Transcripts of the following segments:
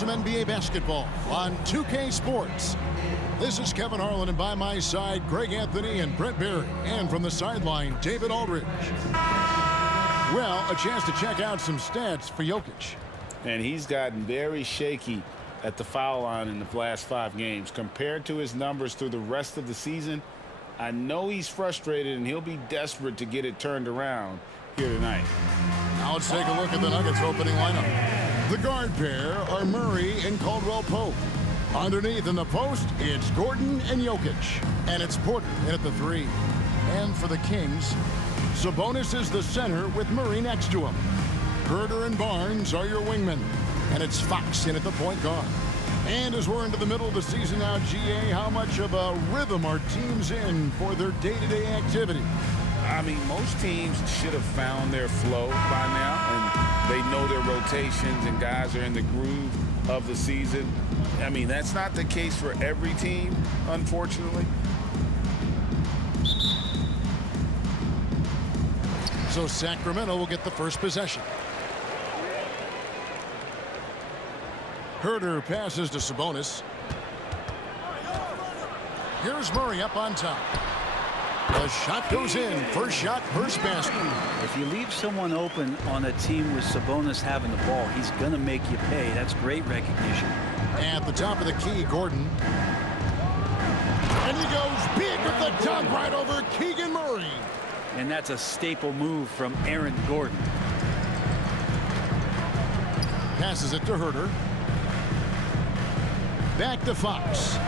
some NBA basketball on 2K Sports. This is Kevin Harlan, and by my side, Greg Anthony and Brent Barry. And from the sideline, David Aldridge. Well, a chance to check out some stats for Jokic. And he's gotten very shaky at the foul line in the last 5 games. Compared to his numbers through the rest of the season, I know he's frustrated, and he'll be desperate to get it turned around here tonight. Now let's take a look at the Nuggets opening lineup. The guard pair are Murray and Caldwell Pope. Underneath in the post, it's Gordon and Jokic. And it's Porter in at the 3. And for the Kings, Sabonis is the center with Murray next to him. Herter and Barnes are your wingmen. And it's Fox in at the point guard. And as we're into the middle of the season now, GA, how much of a rhythm are teams in for their day-to-day activity? I mean, most teams should have found their flow by now, and they know their rotations and guys are in the groove of the season. I mean, that's not the case for every team, unfortunately. So Sacramento will get the first possession. Herter passes to Sabonis. Here's Murray up on top. The shot goes in. First shot, first basket. If you leave someone open on a team with Sabonis having the ball, he's going to make you pay. That's great recognition. At the top of the key, Gordon. And he goes big with the dunk right over Keegan Murray. And that's a staple move from Aaron Gordon. Passes it to Herter. Back to Fox.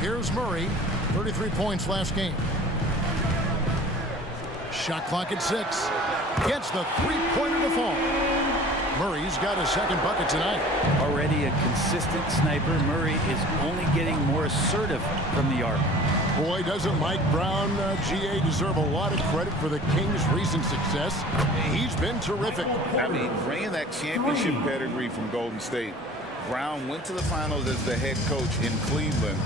Here's Murray, 33 points last game. Shot clock at 6. Gets the three-pointer to fall. Murray's got his second bucket tonight. Already a consistent sniper, Murray is only getting more assertive from the arc. Boy, doesn't Mike Brown, GA, deserve a lot of credit for the Kings' recent success. He's been terrific. I mean, bringing that championship pedigree from Golden State, Brown went to the finals as the head coach in Cleveland,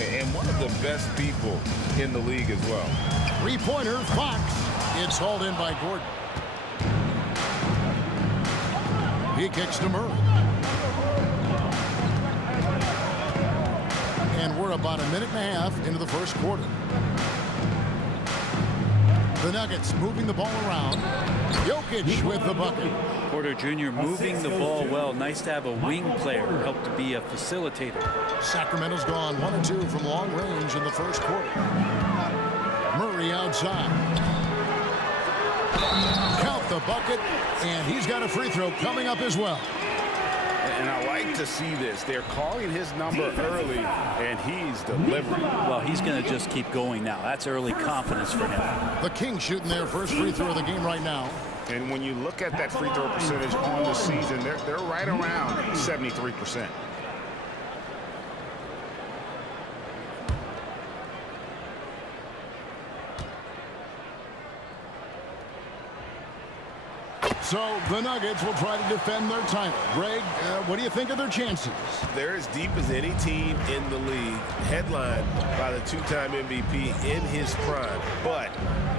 and one of the best people in the league as well. Three-pointer, Fox. It's hauled in by Gordon. He kicks to Murray. And we're about a minute and a half into the first quarter. The Nuggets moving the ball around. Jokic with the bucket. Porter Jr. moving the ball well. Nice to have a wing player help to be a facilitator. Sacramento's gone 1 of 2 from long range in the first quarter. Murray outside. Count the bucket, and he's got a free throw coming up as well. And I like to see this. They're calling his number early, and he's delivering. Well, he's going to just keep going now. That's early confidence for him. The Kings shooting their first free throw of the game right now. And when you look at that free throw percentage on the season, they're right around 73%. So the Nuggets will try to defend their title. Greg, what do you think of their chances? They're as deep as any team in the league, headlined by the 2-time MVP in his prime. But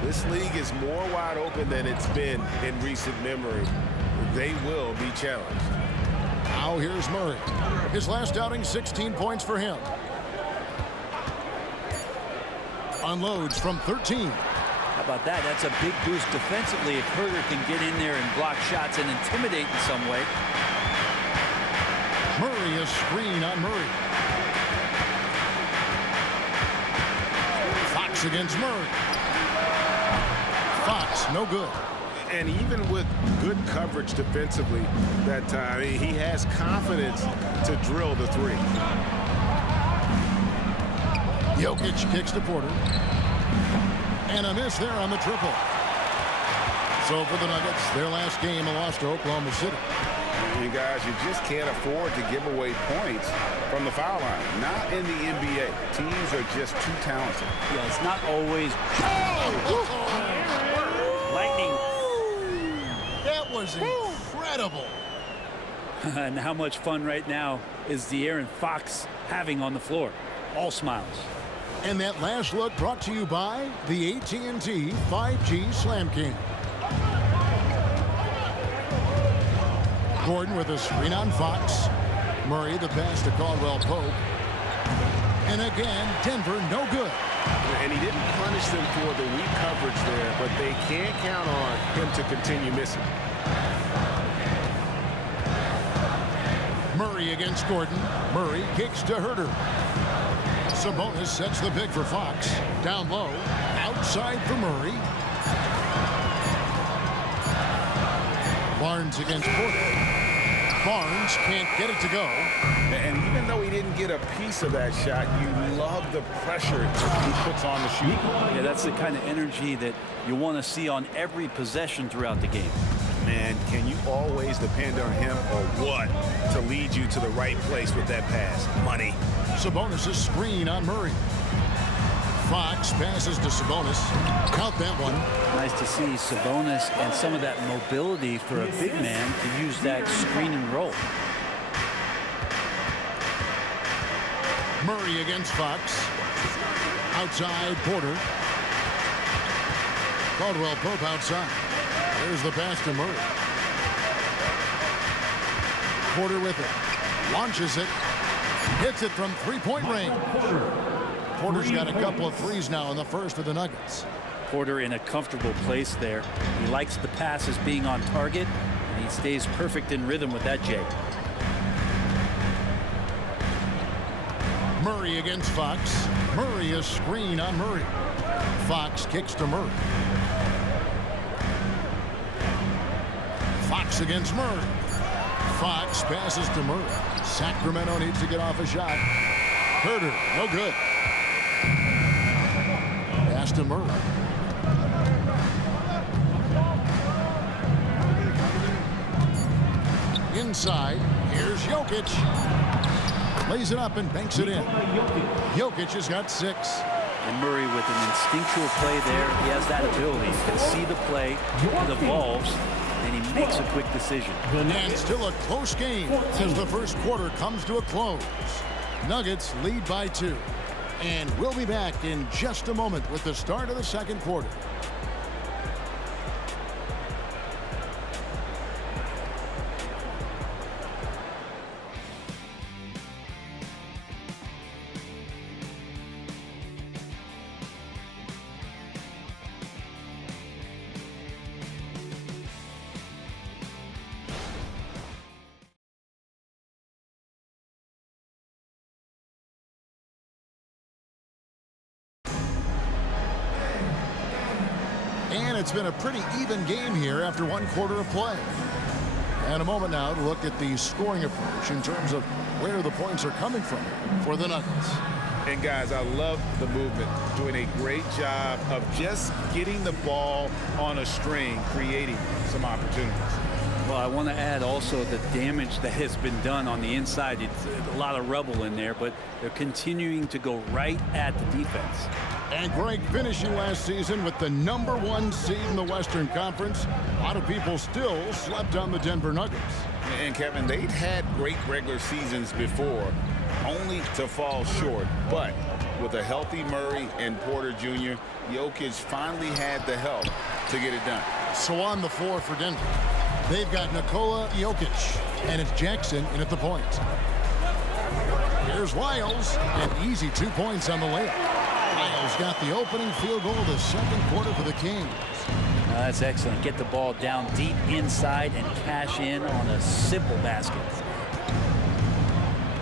this league is more wide open than it's been in recent memory. They will be challenged. Now here's Murray. His last outing, 16 points for him. Unloads from 13. How about that? That's a big boost defensively if Herter can get in there and block shots and intimidate in some way. Murray, a screen on Murray. Fox against Murray. Fox, no good. And even with good coverage defensively that time, he has confidence to drill the 3. Jokic kicks to Porter. And a miss there on the triple. So for the Nuggets, their last game, a loss to Oklahoma City. You guys, you just can't afford to give away points from the foul line. Not in the NBA. Teams are just too talented. Yeah, it's not always. Lightning. That was incredible. And how much fun right now is De'Aaron Fox having on the floor? All smiles. And that last look brought to you by the AT&T 5G Slam King. Gordon with a screen on Fox. Murray the pass to Caldwell Pope. And again, Denver no good. And he didn't punish them for the weak coverage there, but they can't count on him to continue missing. Murray against Gordon. Murray kicks to Herter. Sabonis sets the pick for Fox. Down low. Outside for Murray. Barnes against Porter. Barnes can't get it to go. And even though he didn't get a piece of that shot, you love the pressure he puts on the shoot. Yeah, that's the kind of energy that you want to see on every possession throughout the game. Man, can you always depend on him or what to lead you to the right place with that pass? Money. Sabonis' screen on Murray. Fox passes to Sabonis. Count that one. Nice to see Sabonis and some of that mobility for a big man to use that screen and roll. Murray against Fox. Outside Porter. Caldwell Pope outside. There's the pass to Murray. Porter with it. Launches it. Hits it from three-point range. Porter's got a couple of threes now in the first for the Nuggets. Porter in a comfortable place there. He likes the passes being on target, and he stays perfect in rhythm with that, Jay. Murray against Fox. Murray a screen on Murray. Fox kicks to Murray. Fox against Murray. Fox passes to Murray. Sacramento needs to get off a shot. Herter, no good. Pass to Murray. Inside, here's Jokic. Lays it up and banks it in. Jokic has got 6. And Murray with an instinctual play there. He has that ability. He can see the play, it evolves, and he makes a quick decision. And still a close game as the first quarter comes to a close. Nuggets lead by 2. And we'll be back in just a moment with the start of the second quarter. And it's been a pretty even game here after one quarter of play. And a moment now to look at the scoring approach in terms of where the points are coming from for the Nuggets. And guys, I love the movement. Doing a great job of just getting the ball on a string, creating some opportunities. Well, I want to add also the damage that has been done on the inside. It's a lot of rubble in there, but they're continuing to go right at the defense. And Greg finishing last season with the #1 seed in the Western Conference. A lot of people still slept on the Denver Nuggets. And Kevin, they'd had great regular seasons before, only to fall short. But with a healthy Murray and Porter Jr., Jokic finally had the help to get it done. So on the floor for Denver, they've got Nikola Jokic, and it's Jackson in at the point. Here's Lyles, and easy 2 points on the layup. Lyles got the opening field goal of the second quarter for the Kings. That's excellent. Get the ball down deep inside and cash in on a simple basket.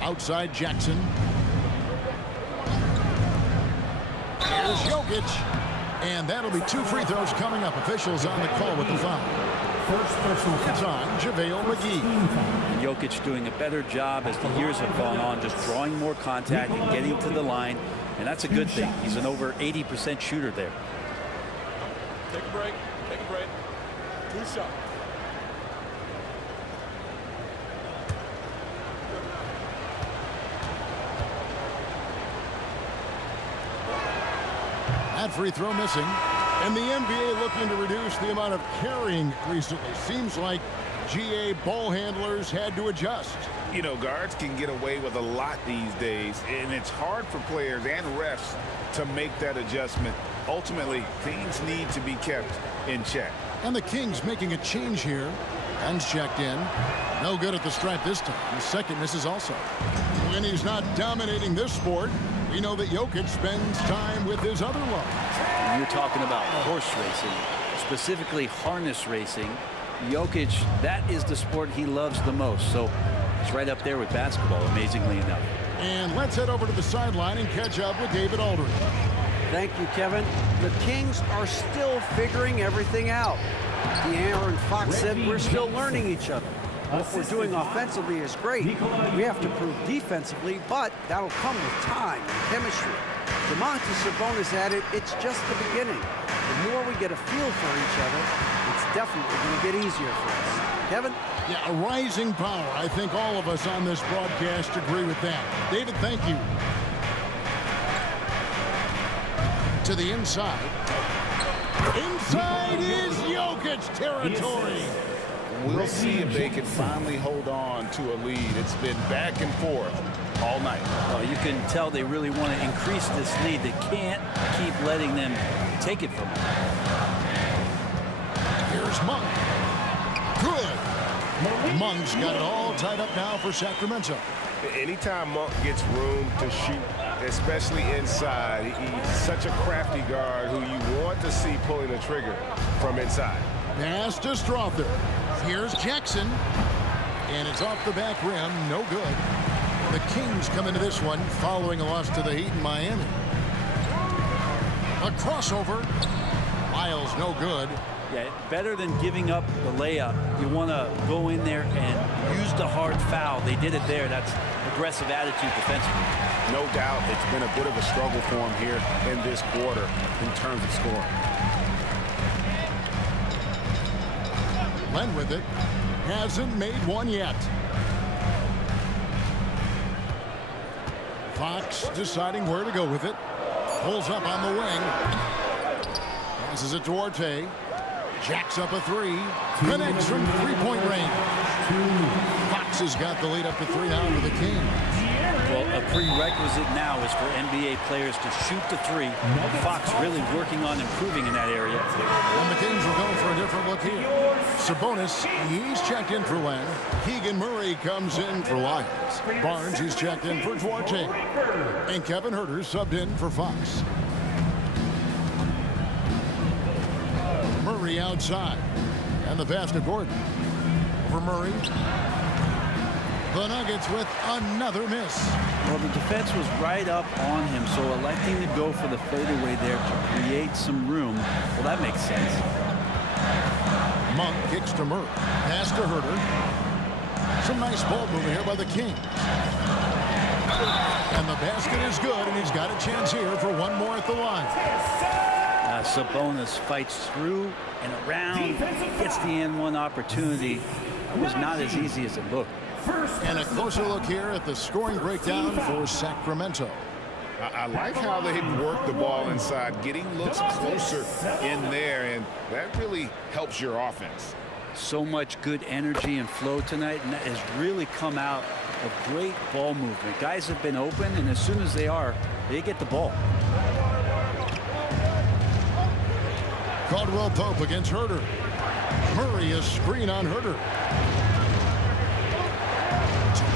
Outside Jackson. Here's Jokic. And that'll be 2 free throws coming up. Officials on the call with the foul. It's on JaVale McGee. And Jokic doing a better job as the years have gone on, just drawing more contact and getting to the line. And that's a good thing. He's an over 80% shooter there. Take a break. Take a break. 2 shots. That free throw missing. And the NBA looking to reduce the amount of carrying recently. Seems like GA ball handlers had to adjust. You know, guards can get away with a lot these days, and it's hard for players and refs to make that adjustment. Ultimately, things need to be kept in check. And the Kings making a change here. Guns checked in. No good at the stripe this time. The second misses also. When he's not dominating this sport, we know that Jokic spends time with his other love. When you're talking about horse racing, specifically harness racing, Jokic, that is the sport he loves the most. So it's right up there with basketball, amazingly enough. And let's head over to the sideline and catch up with David Aldridge. Thank you, Kevin. The Kings are still figuring everything out. De'Aaron Fox said we're still learning each other. What we're doing offensively is great. We have to prove defensively, but that'll come with time and chemistry. DeMontis Sabonis added, it's just the beginning. The more we get a feel for each other, it's definitely going to get easier for us. Kevin? Yeah, a rising power. I think all of us on this broadcast agree with that. David, thank you. To the inside. Inside is Jokic territory. We'll see if they can finally hold on to a lead. It's been back and forth all night. Well, you can tell they really want to increase this lead. They can't keep letting them take it from them. Here's Monk. Good. Monk's got it all tied up now for Sacramento. Anytime Monk gets room to shoot, especially inside, he's such a crafty guard who you want to see pulling the trigger from inside. Pass to Strother. Here's Jackson. And it's off the back rim. No good. The Kings come into this one following a loss to the Heat in Miami. A crossover. Miles, no good. Yeah, better than giving up the layup. You want to go in there and use the hard foul. They did it there. That's aggressive attitude defensively. No doubt it's been a bit of a struggle for him here in this quarter in terms of scoring. Len with it. Hasn't made one yet. Fox deciding where to go with it. Pulls up on the wing. Passes it to Orte. Jacks up a three. Connects from three-point range. Fox has got the lead up to 3 now for the Kings. Well, a prerequisite now is for NBA players to shoot the three. Fox really working on improving in that area. And the Kings will go for a different look here. Sabonis, he's checked in for Len. Keegan Murray comes in for Lyons. Barnes, he's checked in for Duarte. And Kevin Huerter subbed in for Fox. Murray outside. And the pass to Gordon. For Murray. The Nuggets with another miss. Well, the defense was right up on him, so electing to go for the fadeaway there to create some room, well, that makes sense. Monk kicks to Murray. Pass to Huerter. Some nice ball movement here by the Kings. And the basket is good, and he's got a chance here for one more at the line. Sabonis fights through and around, gets the N1 opportunity. It was not as easy as it looked. And a closer look here at the scoring breakdown for Sacramento. I like how they've worked the ball inside, getting looks closer in there, and that really helps your offense. So much good energy and flow tonight, and that has really come out of great ball movement. Guys have been open, and as soon as they get the ball. Caldwell Pope against Huerter. Murray a screen on Huerter.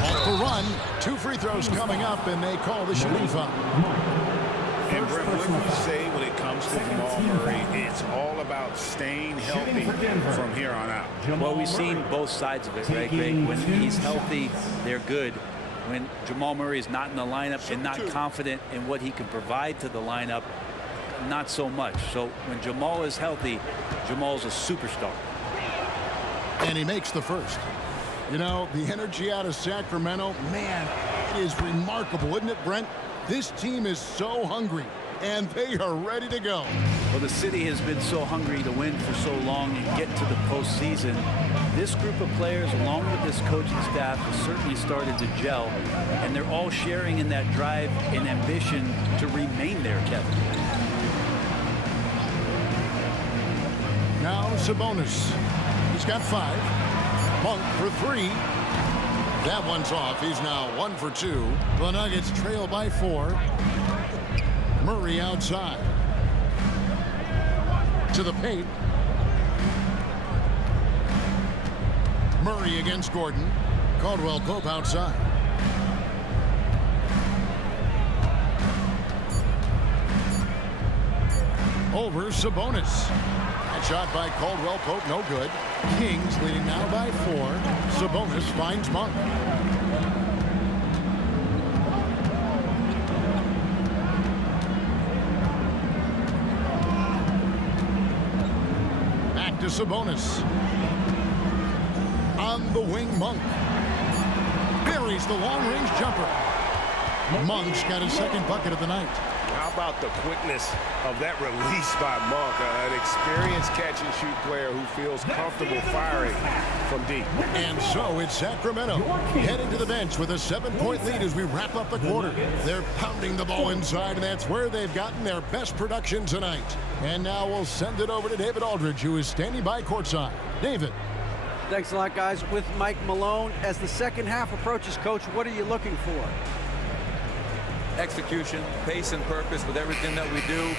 Off the run. 2 free throws coming up, and they call the shooting foul. And Brent, what do you say when it comes to Jamal Murray? It's all about staying healthy from here on out. Well, we've seen both sides of it, right, Greg? When he's healthy, they're good. When Jamal Murray is not in the lineup and not confident in what he can provide to the lineup, not so much. So when Jamal is healthy, Jamal's a superstar. And he makes the first. You know, the energy out of Sacramento, man, it is remarkable, isn't it, Brent? This team is so hungry, and they are ready to go. Well, the city has been so hungry to win for so long and get to the postseason. This group of players, along with this coaching staff, has certainly started to gel, and they're all sharing in that drive and ambition to remain there, Kevin. Now Sabonis. He's got 5. Monk for 3. That one's off. He's now 1 for 2. The Nuggets trail by 4. Murray outside. To the paint. Murray against Gordon. Caldwell Pope outside. Over Sabonis. That shot by Caldwell Pope, no good. Kings leading now by 4. Sabonis finds Monk. Back to Sabonis. On the wing, Monk. Buries the long-range jumper. Monk's got his second bucket of the night. How about the quickness of that release by Monk, an experienced catch-and-shoot player who feels comfortable firing from deep. And so it's Sacramento heading to the bench with a 7-point lead as we wrap up the quarter. They're pounding the ball inside, and that's where they've gotten their best production tonight. And now we'll send it over to David Aldridge, who is standing by courtside. David. Thanks a lot, guys. With Mike Malone, as the second half approaches, Coach, what are you looking for? Execution, pace, and purpose with everything that we do,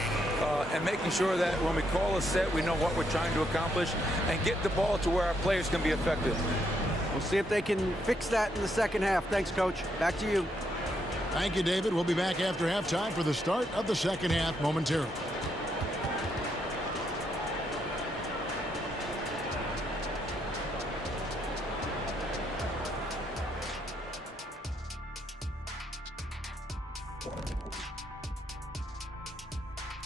and making sure that when we call a set, we know what we're trying to accomplish and get the ball to where our players can be effective. We'll see if they can fix that in the second half. Thanks, Coach. Back to you. Thank you, David. We'll be back after halftime for the start of the second half momentarily.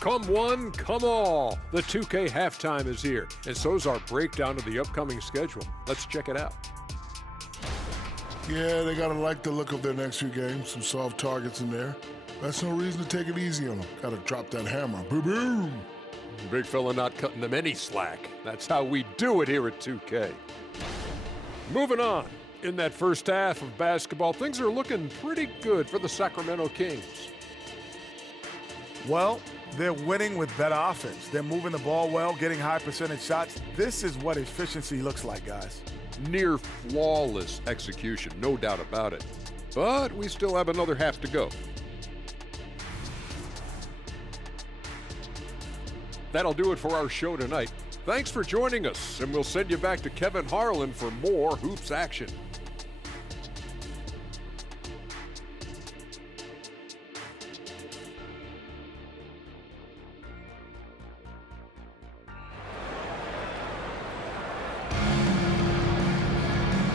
Come one, come all. The 2K halftime is here, and so's our breakdown of the upcoming schedule. Let's check it out. Yeah, they gotta like the look of their next few games. Some soft targets in there. That's no reason to take it easy on them. Gotta drop that hammer. Boom! Big fella not cutting them any slack. That's how we do it here at 2K. Moving on. In that first half of basketball, things are looking pretty good for the Sacramento Kings. Well, they're winning with better offense. They're moving the ball well, getting high percentage shots. This is what efficiency looks like, guys. Near flawless execution, no doubt about it. But we still have another half to go. That'll do it for our show tonight. Thanks for joining us, and we'll send you back to Kevin Harlan for more hoops action.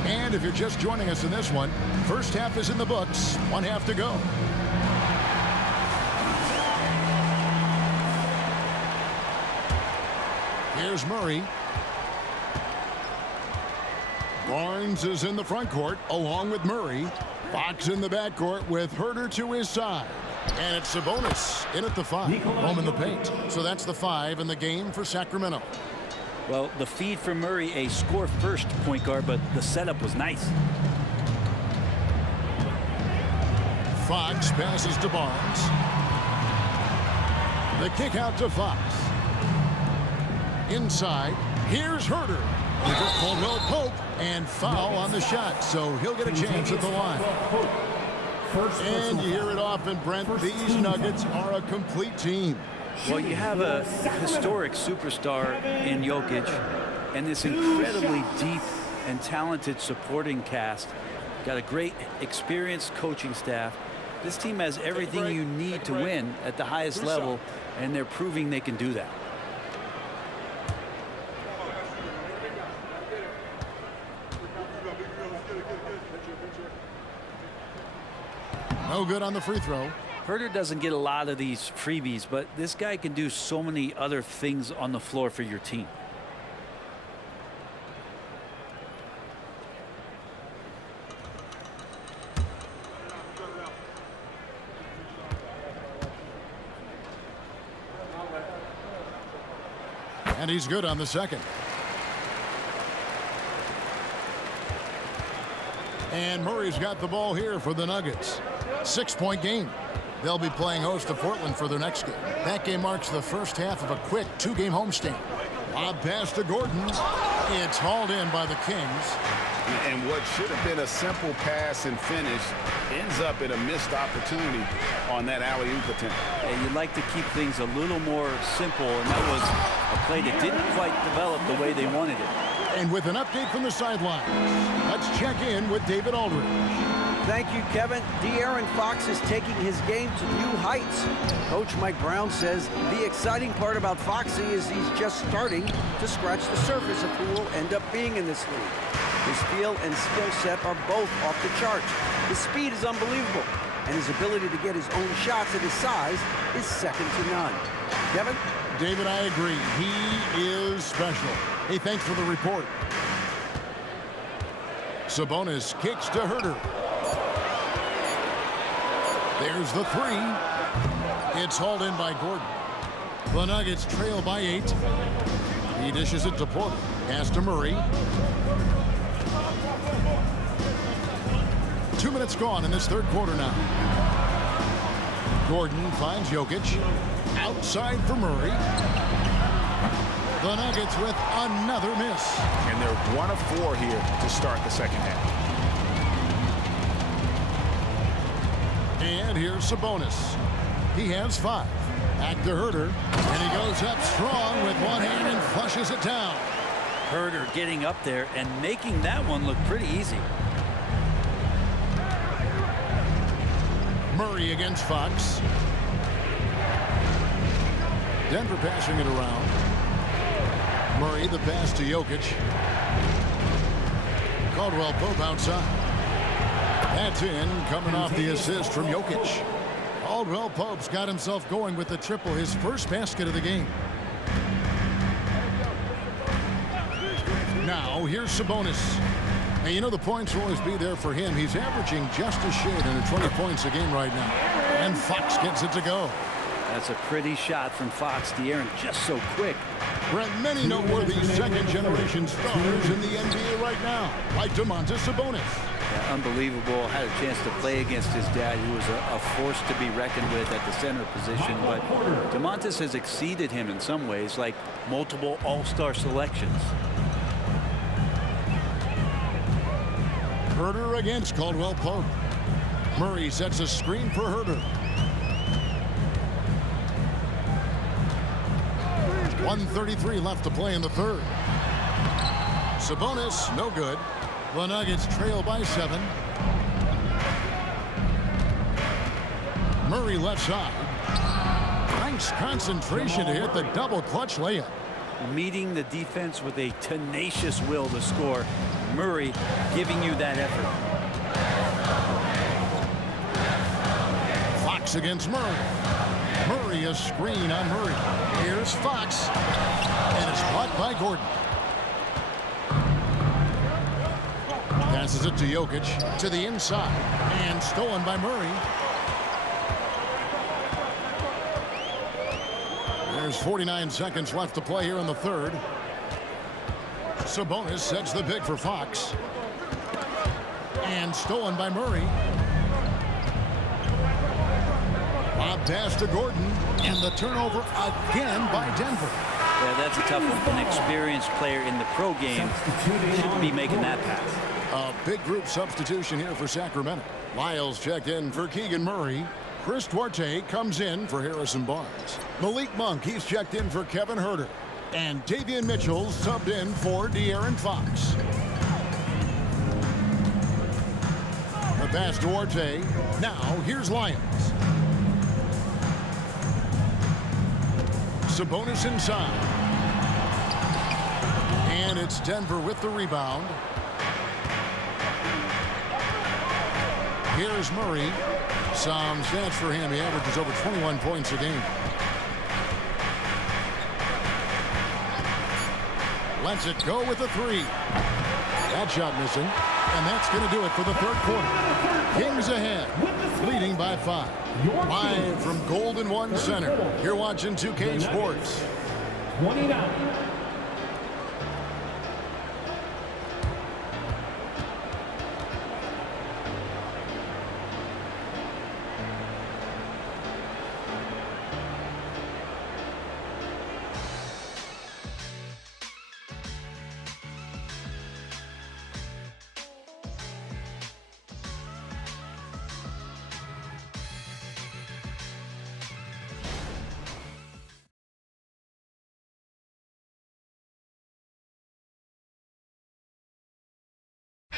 And if you're just joining us in this one, first half is in the books, one half to go. Here's Murray. Barnes is in the front court along with Murray. Fox in the backcourt with Herter to his side. And it's Sabonis in at the 5, home in the paint. So that's the 5 in the game for Sacramento. Well, the feed for Murray, a score-first point guard, but the setup was nice. Fox passes to Barnes. The kick out to Fox. Inside, here's Herter. He took Caldwell Pope and foul on the shot, so he'll get a chance at the line. And you hear it often, Brent, these Nuggets are a complete team. Well, you have a historic superstar in Jokic and this incredibly deep and talented supporting cast. Got a great experienced coaching staff. This team has everything you need to win at the highest level, and they're proving they can do that. No good on the free throw. Herter doesn't get a lot of these freebies, but this guy can do so many other things on the floor for your team. And he's good on the second. And Murray's got the ball here for the Nuggets. 6-point game. They'll be playing host to Portland for their next game. That game marks the first half of a quick 2-game homestand. Lob pass to Gordon. It's hauled in by the Kings. And what should have been a simple pass and finish ends up in a missed opportunity on that alley-oop attempt. And you'd like to keep things a little more simple, and that was a play that didn't quite develop the way they wanted it. And with an update from the sidelines, let's check in with David Aldridge. Thank you, Kevin. De'Aaron Fox is taking his game to new heights. Coach Mike Brown says the exciting part about Foxy is he's just starting to scratch the surface of who will end up being in this league. His feel and skill set are both off the charts. His speed is unbelievable, and his ability to get his own shots at his size is second to none. Kevin? David, I agree. He is special. Hey, thanks for the report. Sabonis kicks to Herter. There's the three. It's hauled in by Gordon. The Nuggets trail by 8. He dishes it to Porter. Pass to Murray. 2 minutes gone in this third quarter now. Gordon finds Jokic. Outside for Murray. The Nuggets with another miss. And they're 1 of 4 here to start the second half. And here's Sabonis. He has 5. Back to Herter. And he goes up strong with one hand and flushes it down. Herter getting up there and making that one look pretty easy. Murray against Fox. Denver passing it around. Murray, the pass to Jokic. Caldwell Pope outside. That's in, coming off the assist from Jokic. Caldwell Pope's got himself going with the triple, his first basket of the game. Now, here's Sabonis. And you know the points will always be there for him. He's averaging just a shade under 20 points a game right now. And Fox gets it to go. That's a pretty shot from Fox. De'Aaron just so quick. Brent, many noteworthy second-generation stars in the NBA right now, like Domantas Sabonis. Yeah, unbelievable. Had a chance to play against his dad, who was a force to be reckoned with at the center position. But Domantas has exceeded him in some ways, like multiple all-star selections. Herter against Caldwell Pope. Murray sets a screen for Herter. 1:33 left to play in the third. Sabonis, no good. The Nuggets trail by 7. Murray left side. Nice concentration to hit the double clutch layup. Meeting the defense with a tenacious will to score. Murray giving you that effort. Fox against Murray. Murray, a screen on Murray. Here's Fox. And it's blocked by Gordon. Passes it to Jokic to the inside. And stolen by Murray. There's 49 seconds left to play here in the third. Sabonis sets the pick for Fox. And stolen by Murray. Lob pass to Gordon. And the turnover again by Denver. Yeah, that's a tough one. An experienced player in the pro game shouldn't be making that pass. A big group substitution here for Sacramento. Lyles checked in for Keegan Murray. Chris Duarte comes in for Harrison Barnes. Malik Monk, he's checked in for Kevin Herter. And Davion Mitchell subbed in for De'Aaron Fox. The pass to Duarte. Now, here's Lyons. Sabonis inside. And it's Denver with the rebound. Here's Murray. Some stats for him. He averages over 21 points a game. Lets it go with a 3. That shot missing. And that's going to do it for the third quarter. Kings ahead, leading by 5. Live from Golden One Center. You're watching 2K Sports. 29.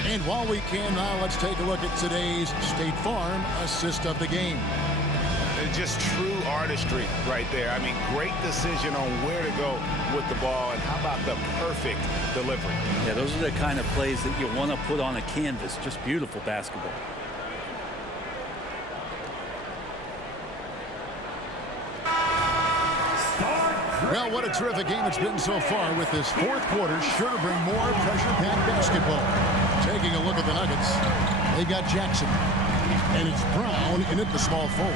And while we can now, let's take a look at today's State Farm assist of the game. Just true artistry right there. I mean, great decision on where to go with the ball, and how about the perfect delivery? Yeah, those are the kind of plays that you want to put on a canvas. Just beautiful basketball. Well, what a terrific game it's been so far, with this fourth quarter sure to bring more pressure-packed basketball. Taking a look at the Nuggets, they've got Jackson, and it's Brown in at the small forward.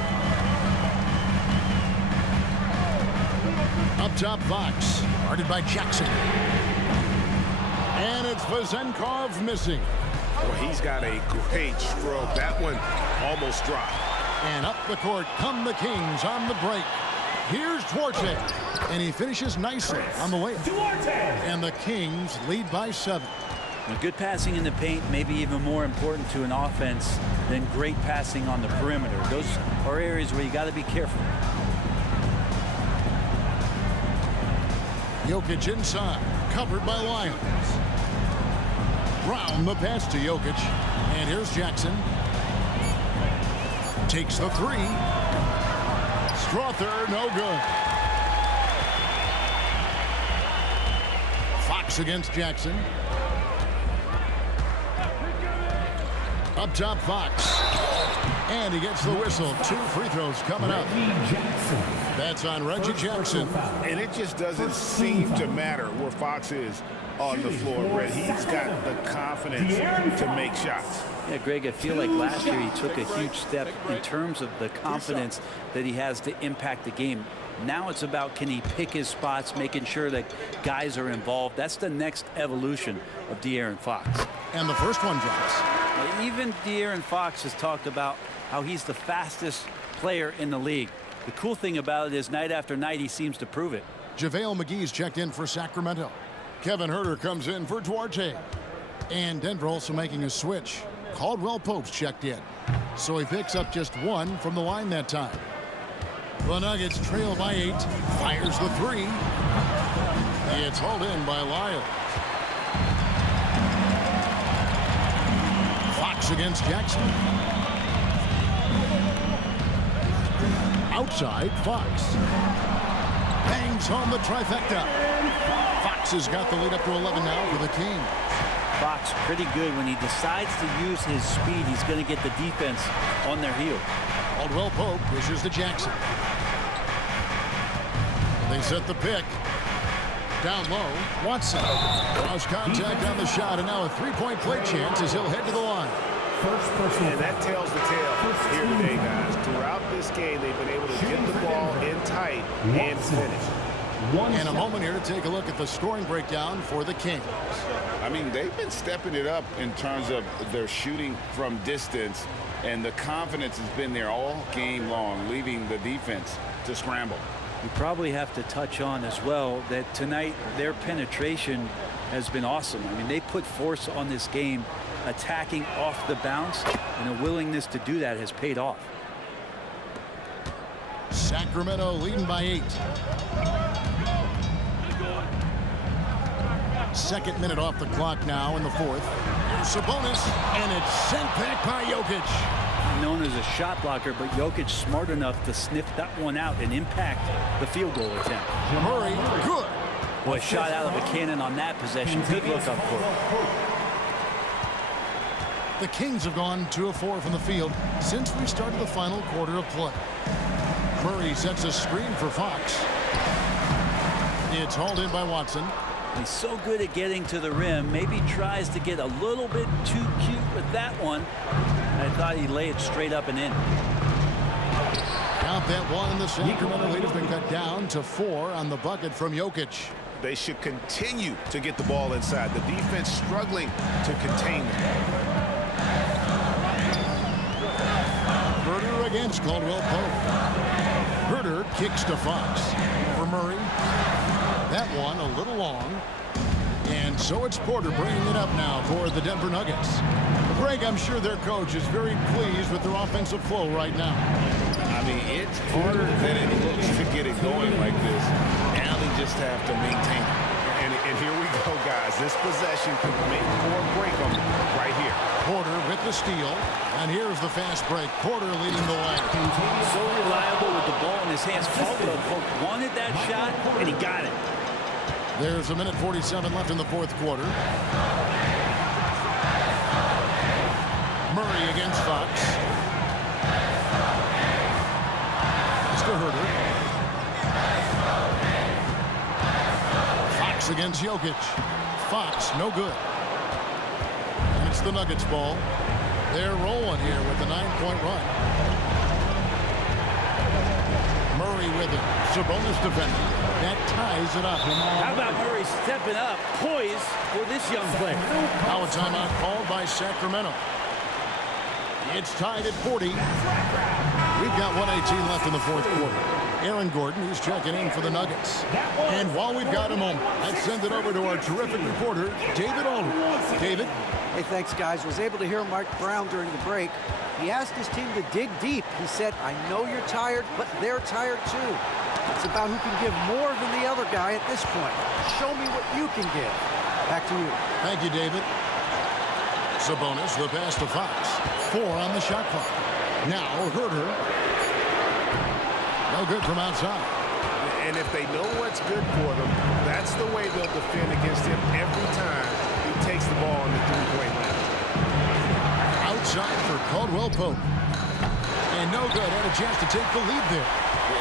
Up top, Fox, guarded by Jackson. And it's Vazenkov missing. Well, he's got a great stroke. That one almost dropped. And up the court come the Kings on the break. Here's Duarte, and he finishes nicely on the layup. And the Kings lead by 7. Good passing in the paint may be even more important to an offense than great passing on the perimeter. Those are areas where you got to be careful. Jokic inside, covered by Lyons. Brown the pass to Jokic, and here's Jackson. Takes the 3. Strother, no good. Fox against Jackson. Up top, Fox. And he gets the whistle. 2 free throws coming up. That's on Reggie Jackson. And it just doesn't seem to matter where Fox is on the floor, Red. He's got the confidence to make shots. Yeah, Greg, I feel like last year he took a huge step in terms of the confidence that he has to impact the game. Now it's about, can he pick his spots, making sure that guys are involved. That's the next evolution of De'Aaron Fox. And the first one drops. Even De'Aaron Fox has talked about how he's the fastest player in the league. The cool thing about it is night after night he seems to prove it. JaVale McGee's checked in for Sacramento. Kevin Huerter comes in for Duarte. And Denver also making a switch. Caldwell Pope's checked in. So he picks up just 1 from the line that time. The Nuggets trail by 8. Fires the 3. It's hauled in by Lyles. Fox against Jackson. Outside, Fox. Bangs home the trifecta. Fox has got the lead up to 11 now for the Kings. Fox pretty good when he decides to use his speed. He's going to get the defense on their heel. Caldwell Pope pushes to Jackson. They set the pick. Down low, Watson. Cross contact on the shot, and now a 3-point play chance as he'll head to the line. And that tells the tale here today, guys. Throughout this game, they've been able to get the ball in tight and finish. And a moment here to take a look at the scoring breakdown for the Kings. I mean, they've been stepping it up in terms of their shooting from distance, and the confidence has been there all game long, leaving the defense to scramble. We probably have to touch on as well that tonight their penetration has been awesome. I mean, they put force on this game, attacking off the bounce, and a willingness to do that has paid off. Sacramento leading by 8. Second minute off the clock now in the 4th. Here's Sabonis, and it's sent back by Jokic. Known as a shot blocker, but Jokic smart enough to sniff that one out and impact the field goal attempt. Murray, good. Boy, shot out of a cannon on that possession. Good look up court. The Kings have gone 2 of 4 from the field since we started the final quarter of play. Murray sets a screen for Fox. It's hauled in by Watson. He's so good at getting to the rim. Maybe tries to get a little bit too cute with that one. I thought he'd lay it straight up and in. Count that one, and the Sacramento lead has been cut down to 4 on the bucket from Jokic. They should continue to get the ball inside. The defense struggling to contain them. Huerter against Caldwell Pope. Huerter kicks to Fox. For Murray. That one a little long. And so it's Porter bringing it up now for the Denver Nuggets. Greg, I'm sure their coach is very pleased with their offensive flow right now. I mean, it's harder than it looks to get it going like this. Now they just have to maintain it. And here we go, guys. This possession could make or break them right here. Porter with the steal. And here's the fast break. Porter leading the way. So reliable with the ball in his hands. Caldwell Pope wanted that shot, and he got it. There's a minute 47 left in the fourth quarter. Murray against Fox. Mr. Herter. Fox against Jokic. Fox, no good. And it's the Nuggets ball. They're rolling here with the 9-point run. Murray with it. Sabonis defending. That ties it up. How about Murray stepping up, poised for this young player? Now a timeout called by Sacramento. It's tied at 40. We've got 1:18 left in the fourth quarter. Aaron Gordon, he's checking in for the Nuggets. And while we've got a moment, let's send it over to our terrific reporter, David Aldridge. David? Hey, thanks, guys. Was able to hear Mike Brown during the break. He asked his team to dig deep. He said, I know you're tired, but they're tired too. It's about who can give more than the other guy at this point. Show me what you can give. Back to you. Thank you, David. Sabonis, the pass to Fox. 4 on the shot clock. Now, Herter. No good from outside. And if they know what's good for them, that's the way they'll defend against him every time he takes the ball in the three-point line. Outside for Caldwell Pope. And no good. Had a chance to take the lead there.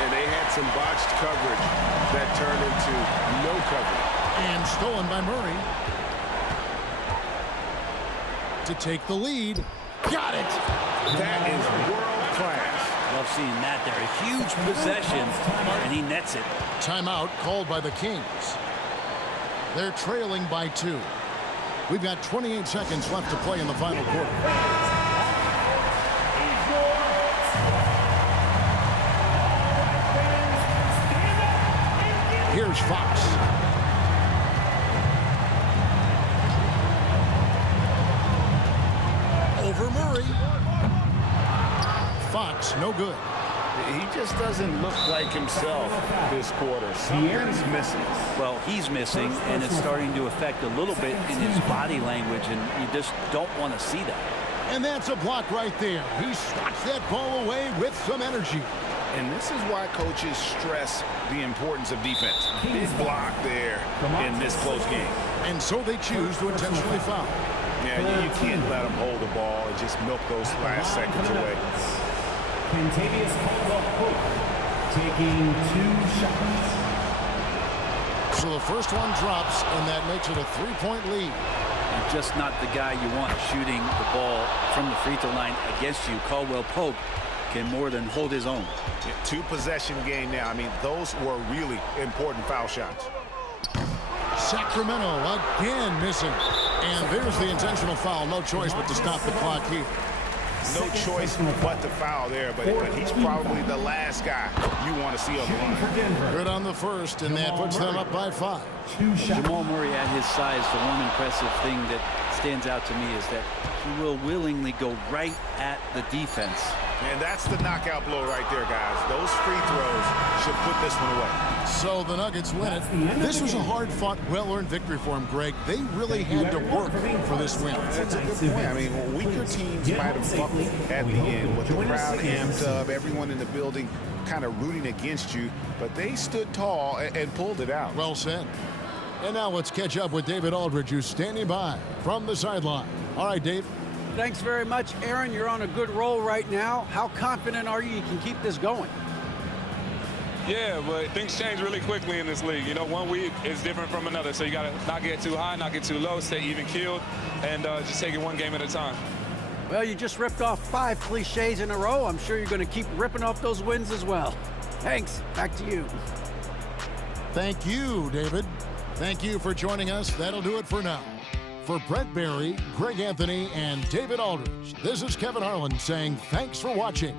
And they had some botched coverage that turned into no coverage. And stolen by Murray. To take the lead. Got it. That is world class. Love seeing that there. A huge possession, and he nets it. Timeout called by the Kings. They're trailing by 2. We've got 28 seconds left to play in the final quarter. Here's Fox. Over Murray. Fox, no good. He just doesn't look like himself this quarter. Something's missing. Well, he's missing, and it's starting to affect a little bit in his body language, and you just don't want to see that. And that's a block right there. He swats that ball away with some energy. And this is why coaches stress the importance of defense. Big block there in this close game. And so they choose to intentionally foul. Yeah, you can't let them hold the ball and just milk those last seconds away. Kentavious Caldwell-Pope taking 2 shots. So the first one drops, and that makes it a 3-point lead. And just not the guy you want shooting the ball from the free throw line against you. Caldwell Pope can more than hold his own. Yeah, 2-possession game now. I mean, those were really important foul shots. Sacramento again missing. And there's the intentional foul. No choice but to stop the clock here. No choice but to foul there, but he's probably the last guy you want to see on the line. Good on the first, and that puts them up by 5. Jamal Murray at his size, the one impressive thing that stands out to me is that he will willingly go right at the defense. And that's the knockout blow right there, guys. Those free throws should put this one away. So the Nuggets win it. This was a hard-fought, well-earned victory for them, Greg. They really had to work for this win. That's a good point. I mean, weaker teams might have buckled at the end with the crowd amped up, everyone in the building kind of rooting against you, but they stood tall and pulled it out. Well said. And now let's catch up with David Aldridge, who's standing by from the sideline. All right, Dave. Thanks very much, Aaron. You're on a good roll right now. How confident are you can keep this going? Yeah, but things change really quickly in this league. You know, one week is different from another, so you got to not get too high, not get too low, stay even-keeled, and just take it one game at a time. Well, you just ripped off 5 cliches in a row. I'm sure you're going to keep ripping off those wins as well. Thanks. Back to you. Thank you, David. Thank you for joining us. That'll do it for now. For Brett Barry, Greg Anthony, and David Aldridge, this is Kevin Harlan saying thanks for watching.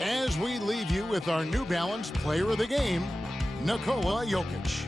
As we leave you with our New Balance Player of the Game, Nikola Jokic.